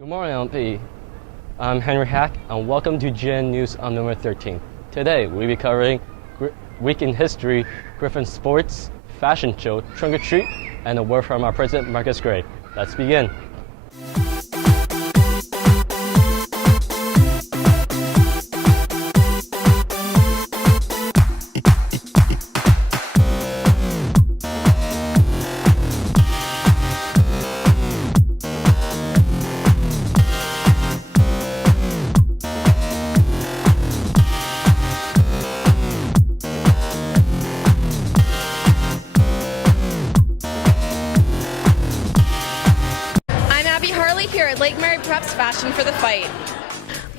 Good morning, LP. I'm Henry Hack, and welcome to GNN News on November 13th. Today, we'll be covering Week in History, Griffin Sports, Fashion Show, Trunk or Treat, and a word from our President, Marcus Gray. Let's begin. Here at Lake Mary Prep's Fashion for the Fight.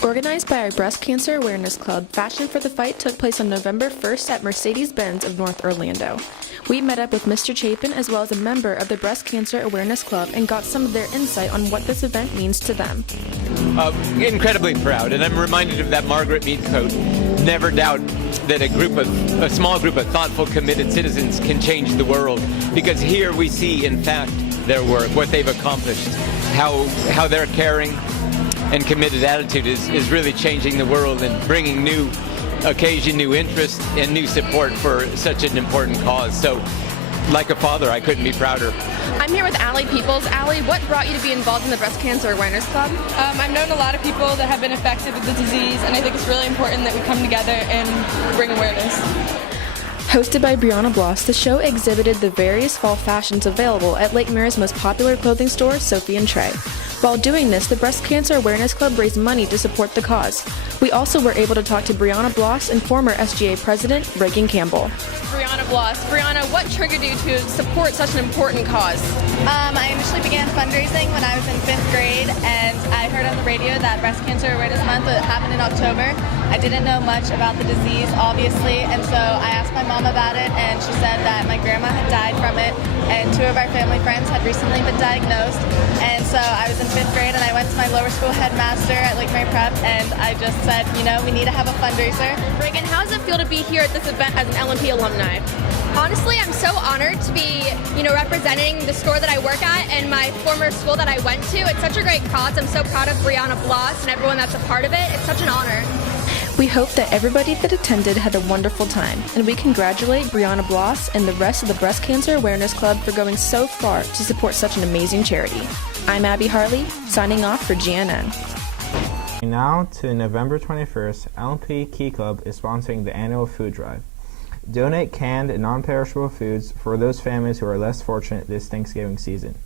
Organized by our Breast Cancer Awareness Club, Fashion for the Fight took place on November 1st at Mercedes-Benz of North Orlando. We met up with Mr. Chapin as well as a member of the Breast Cancer Awareness Club and got some of their insight on what this event means to them. Incredibly proud, and I'm reminded of that Margaret Mead quote, "Never doubt that a small group of thoughtful, committed citizens can change the world," because here we see, in fact, their work, what they've accomplished, how their caring and committed attitude is really changing the world and bringing new occasion, new interest, and new support for such an important cause. So, like a father, I couldn't be prouder. I'm here with Allie Peoples. Allie, what brought you to be involved in the Breast Cancer Awareness Club? I've known a lot of people that have been affected with the disease, and I think it's really important that we come together and bring awareness. Hosted by Brianna Bloss, the show exhibited the various fall fashions available at Lake Mary's most popular clothing store, Sophie and Trey. While doing this, the Breast Cancer Awareness Club raised money to support the cause. We also were able to talk to Brianna Bloss and former SGA President Reagan Campbell. Brianna Bloss. Brianna, what triggered you to support such an important cause? I initially began fundraising when I was in 5th grade, and I heard on the radio that Breast Cancer Awareness Month would happen in October. I didn't know much about the disease, obviously, and so I asked my mom about it, and she said that my grandma had died from it, and 2 of our family friends had recently been diagnosed. And so I was in 5th grade, and I went to my lower school headmaster at Lake Mary Prep, and I just said, we need to have a fundraiser. Reagan, how does it feel to be here at this event as an LMP alumni? Honestly, I'm so honored to be, representing the store that I work at and my former school that I went to. It's such a great cause. I'm so proud of Brianna Bloss and everyone that's a part of it. It's such an honor. We hope that everybody that attended had a wonderful time, and we congratulate Brianna Bloss and the rest of the Breast Cancer Awareness Club for going so far to support such an amazing charity. I'm Abby Harley, signing off for GNN. Now to November 21st, LMP Key Club is sponsoring the annual food drive. Donate canned and non-perishable foods for those families who are less fortunate this Thanksgiving season.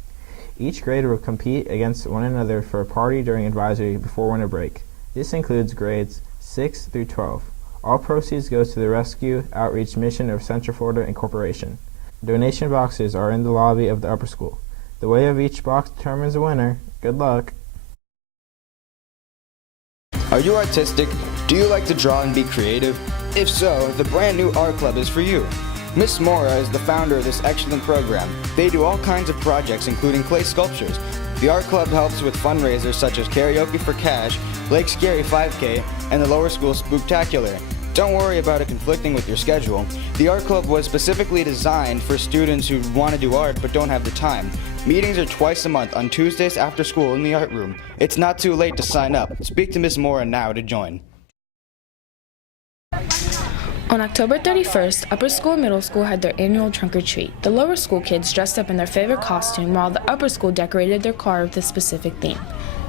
Each grade will compete against one another for a party during advisory before winter break. This includes grades 6 through 12. All proceeds go to the Rescue Outreach Mission of Central Florida Incorporation. Donation boxes are in the lobby of the upper school. The weight of each box determines the winner. Good luck. Are you artistic? Do you like to draw and be creative? If so, the brand new art club is for you. Miss Mora is the founder of this excellent program. They do all kinds of projects, including clay sculptures. The art club helps with fundraisers such as Karaoke for Cash, Lake Scary 5K, and the Lower School Spooktacular. Don't worry about it conflicting with your schedule. The art club was specifically designed for students who want to do art but don't have the time. Meetings are twice a month on Tuesdays after school in the art room. It's not too late to sign up. Speak to Miss Mora now to join. On October 31st, upper school and middle school had their annual trunk or treat. The lower school kids dressed up in their favorite costume while the upper school decorated their car with a specific theme,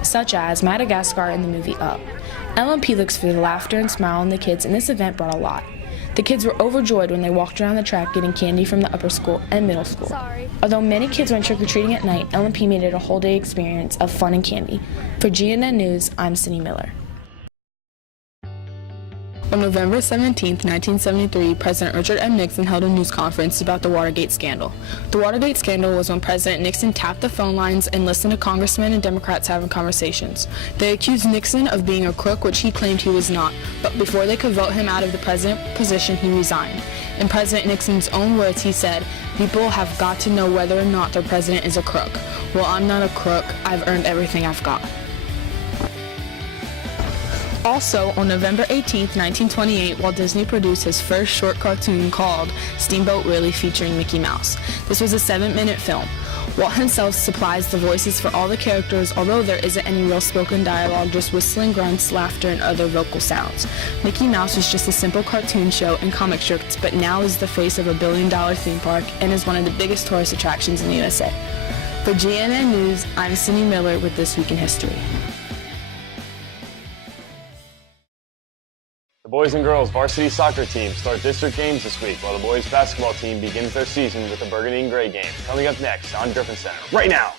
such as Madagascar in the movie Up. LMP looks for the laughter and smile in the kids, and this event brought a lot. The kids were overjoyed when they walked around the track getting candy from the upper school and middle school. Although many kids went trick-or-treating at night, LMP made it a whole day experience of fun and candy. For GNN News, I'm Cindy Miller. On November 17, 1973, President Richard M. Nixon held a news conference about the Watergate scandal. The Watergate scandal was when President Nixon tapped the phone lines and listened to congressmen and Democrats having conversations. They accused Nixon of being a crook, which he claimed he was not, but before they could vote him out of the president position, he resigned. In President Nixon's own words, he said, "People have got to know whether or not their president is a crook. Well, I'm not a crook. I've earned everything I've got." Also, on November 18, 1928, Walt Disney produced his first short cartoon called Steamboat Willie featuring Mickey Mouse. This was a 7-minute film. Walt himself supplies the voices for all the characters, although there isn't any real spoken dialogue, just whistling, grunts, laughter, and other vocal sounds. Mickey Mouse was just a simple cartoon show and comic strips, but now is the face of a billion-dollar theme park and is one of the biggest tourist attractions in the USA. For GNN News, I'm Cindy Miller with This Week in History. The boys and girls varsity soccer teams start district games this week, while the boys basketball team begins their season with the Burgundy and Gray game. Coming up next on Griffin Center, right now.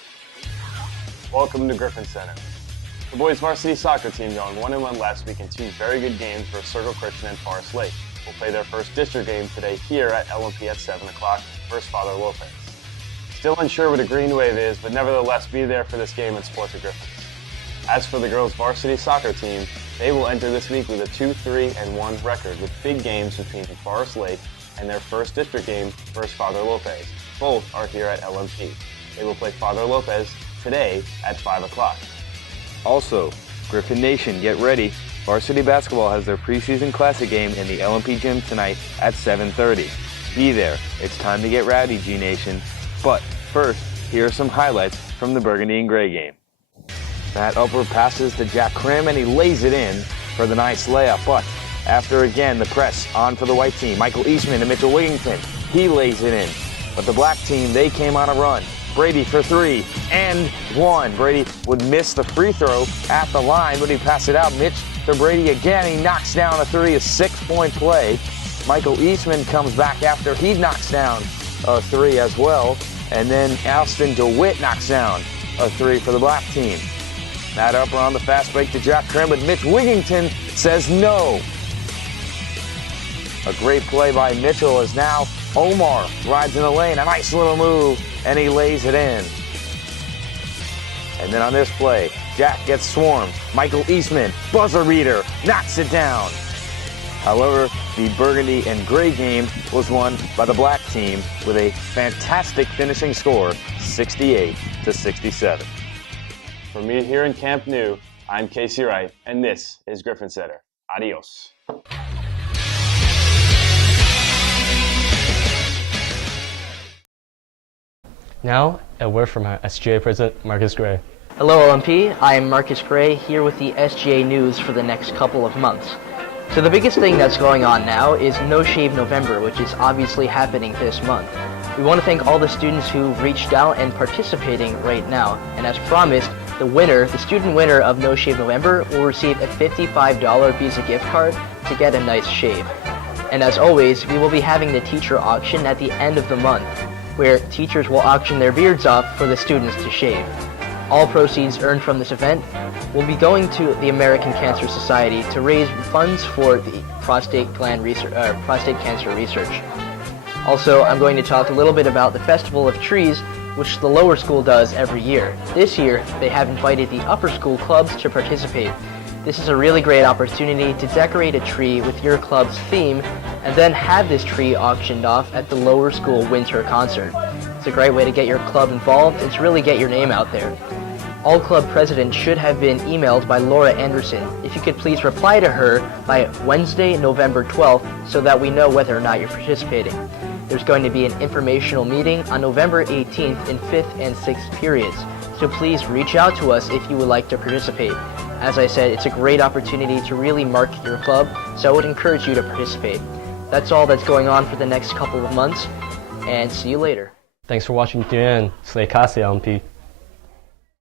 Welcome to Griffin Center. The boys varsity soccer team gone 1-1 last week in two very good games for Circle Christian and Forest Lake. Will play their first district game today here at LMP at 7 o'clock versus Father Lopez. Still unsure what a green wave is, but nevertheless be there for this game and support the Griffins. As for the girls varsity soccer team, they will enter this week with a 2-3-1 record with big games between Forest Lake and their first district game versus Father Lopez. Both are here at LMP. They will play Father Lopez today at 5 o'clock. Also, Griffin Nation, get ready. Varsity basketball has their preseason classic game in the LMP gym tonight at 7:30. Be there. It's time to get rowdy, G Nation. But first, here are some highlights from the Burgundy and Gray game. Matt Upper passes to Jack Krim and he lays it in for the nice layup. But after again the press on for the white team, Michael Eastman and Mitchell Wigington, he lays it in. But the black team, they came on a run. Brady for 3 and 1. Brady would miss the free throw at the line, but he passed it out. Mitch to Brady again. He knocks down a 3, a 6-point play. Michael Eastman comes back after he knocks down a 3 as well. And then Alston DeWitt knocks down a 3 for the black team. Matt Upper on the fast break to Jack Krim, but Mitch Wigington says no. A great play by Mitchell as now Omar rides in the lane. A nice little move, and he lays it in. And then on this play, Jack gets swarmed. Michael Eastman, buzzer beater, knocks it down. However, the Burgundy and Gray game was won by the black team with a fantastic finishing score, 68-67. From me here in Camp Nou, I'm Casey Wright, and this is Griffin Center. Adios. Now, a word from our SGA President, Marcus Gray. Hello LMP, I am Marcus Gray here with the SGA News for the next couple of months. So the biggest thing that's going on now is No Shave November, which is obviously happening this month. We want to thank all the students who reached out and participating right now. And as promised, the student winner of No Shave November will receive a $55 Visa gift card to get a nice shave. And as always, we will be having the teacher auction at the end of the month, where teachers will auction their beards off for the students to shave. All proceeds earned from this event will be going to the American Cancer Society to raise funds for the prostate cancer research. Also, I'm going to talk a little bit about the Festival of Trees, which the lower school does every year. This year, they have invited the upper school clubs to participate. This is a really great opportunity to decorate a tree with your club's theme and then have this tree auctioned off at the lower school winter concert. It's a great way to get your club involved and to really get your name out there. All club presidents should have been emailed by Laura Anderson. If you could please reply to her by Wednesday, November 12th so that we know whether or not you're participating. There's going to be an informational meeting on November 18th in 5th and 6th periods, so please reach out to us if you would like to participate. As I said, it's a great opportunity to really market your club, so I would encourage you to participate. That's all that's going on for the next couple of months, and see you later. Thanks for watching GNN. Slay Kasi, LMP.